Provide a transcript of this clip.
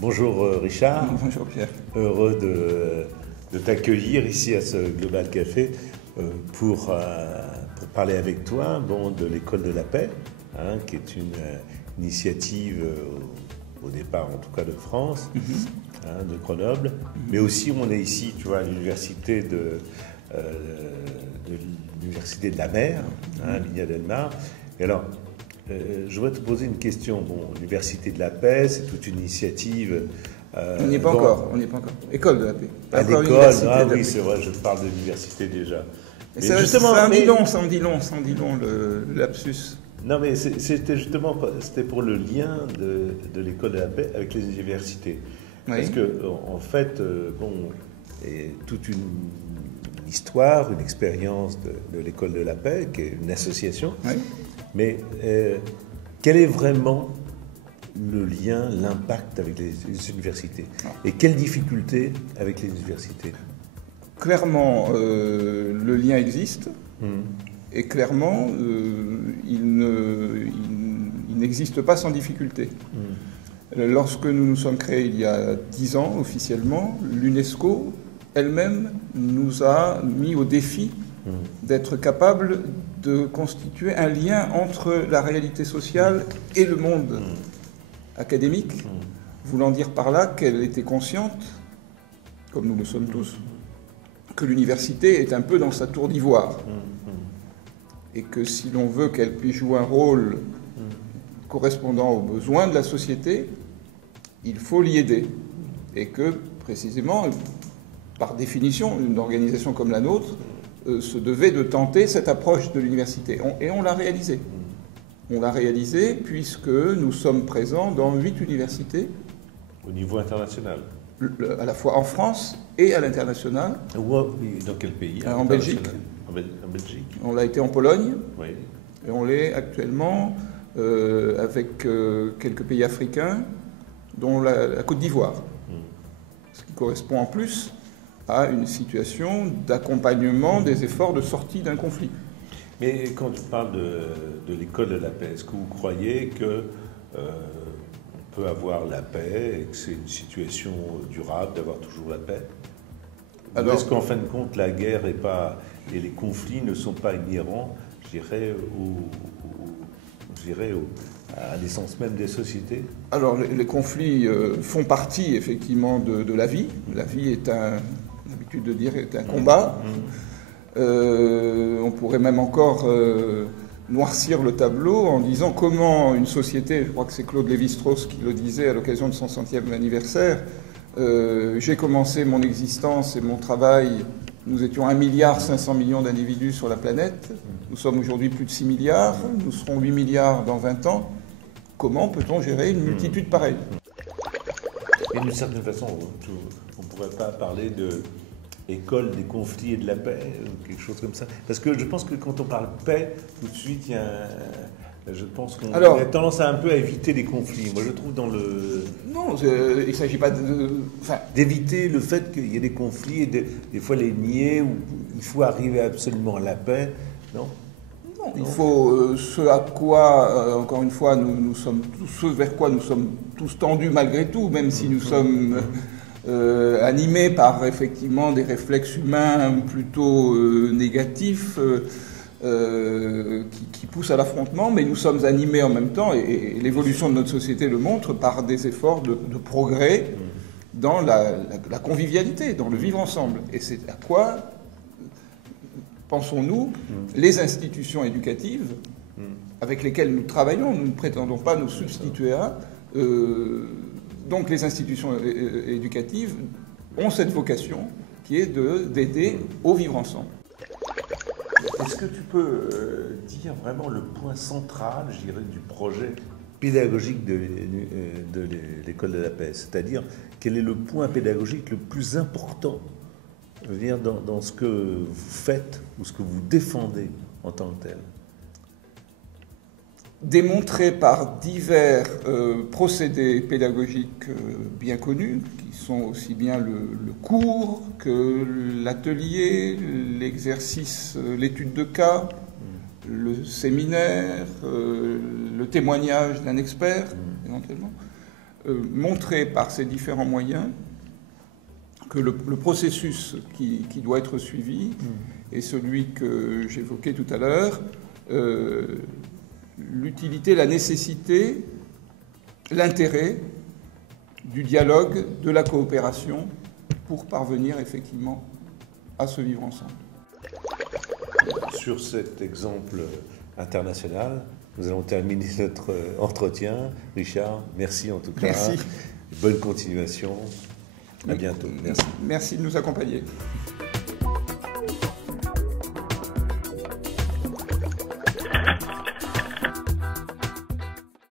Bonjour Richard. Bonjour Pierre. Heureux de t'accueillir ici à ce Global Café pour parler avec toi de l'École de la Paix, qui est une initiative au départ en tout cas de France, de Grenoble, mais aussi on est ici, tu vois, à l'université de l'université de la mer, Viña del Mar. Et alors, je voudrais te poser une question. L'Université de la Paix, c'est toute une initiative. On n'y est pas encore. École de la paix. À l'école, oui, c'est vrai, je parle de l'université déjà. Mais justement, ça en dit long, le lapsus. Non, mais c'était justement pour le lien de l'école de la paix avec les universités. Oui. Parce que, en fait, et toute une histoire, une expérience de l'école de la paix, qui est une association. Oui. Mais quel est vraiment le lien, l'impact avec les universités? Et quelles difficultés avec les universités? Clairement, le lien existe. Et clairement, il n'existe pas sans difficulté. Lorsque nous nous sommes créés il y a 10 ans, officiellement, l'UNESCO elle-même nous a mis au défi d'être capable de constituer un lien entre la réalité sociale et le monde académique, voulant dire par là qu'elle était consciente, comme nous le sommes tous, que l'université est un peu dans sa tour d'ivoire. Et que si l'on veut qu'elle puisse jouer un rôle correspondant aux besoins de la société, il faut l'y aider. Et que, précisément, par définition, une organisation comme la nôtre se devait de tenter cette approche de l'université. Et on l'a réalisé. On l'a réalisé puisque nous sommes présents dans 8 universités. Au niveau international? À la fois en France et à l'international. Dans quel pays? En Belgique. En Belgique. On l'a été en Pologne. Oui. Et on l'est actuellement avec quelques pays africains, dont la Côte d'Ivoire. Ce qui correspond en plus à une situation d'accompagnement des efforts de sortie d'un conflit. Mais quand tu parles de l'école de la paix, est-ce que vous croyez que on peut avoir la paix et que c'est une situation durable d'avoir toujours la paix? Alors, est-ce qu'en fin de compte, la guerre et les conflits ne sont pas inhérents, je dirais, à l'essence même des sociétés? Alors, les conflits font partie, effectivement, de la vie. La vie est l'habitude de dire, est un combat. On pourrait même encore noircir le tableau en disant comment une société, je crois que c'est Claude Lévi-Strauss qui le disait à l'occasion de son 100e anniversaire, j'ai commencé mon existence et mon travail, nous étions 1,5 milliard d'individus sur la planète, nous sommes aujourd'hui plus de 6 milliards, nous serons 8 milliards dans 20 ans. Comment peut-on gérer une multitude pareille? Et d'une certaine façon, on ne pourrait pas parler de école des conflits et de la paix, ou quelque chose comme ça. Parce que je pense que quand on parle paix, tout de suite, il y a je pense qu'on a tendance un peu à éviter les conflits. Moi, je trouve dans le... Non, il ne s'agit pas d'éviter le fait qu'il y ait des conflits et des fois les nier, ou il faut arriver absolument à la paix, non? Non, il faut ce à quoi, encore une fois, nous sommes tous, ce vers quoi nous sommes tous tendus malgré tout, même si nous sommes animés par effectivement des réflexes humains plutôt négatifs qui poussent à l'affrontement, mais nous sommes animés en même temps, et l'évolution de notre société le montre, par des efforts de progrès dans la convivialité, dans le vivre ensemble. Et c'est à quoi, pensons-nous, les institutions éducatives avec lesquelles nous travaillons, nous ne prétendons pas nous substituer à, donc les institutions éducatives ont cette vocation qui est d'aider au vivre ensemble. Est-ce que tu peux dire vraiment le point central, je dirais, du projet pédagogique de l'école de la paix? C'est-à-dire, quel est le point pédagogique le plus important, je veux dire, dans ce que vous faites ou ce que vous défendez en tant que tel? Démontré par divers procédés pédagogiques bien connus, qui sont aussi bien le cours que l'atelier, l'exercice, l'étude de cas, le séminaire, le témoignage d'un expert, éventuellement. montrer par ces différents moyens que le processus qui doit être suivi est celui que j'évoquais tout à l'heure, l'utilité, la nécessité, l'intérêt du dialogue, de la coopération pour parvenir effectivement à se vivre ensemble. Sur cet exemple international, nous allons terminer notre entretien. Richard, merci en tout cas. Merci. Bonne continuation. À bientôt. Merci. Merci de nous accompagner.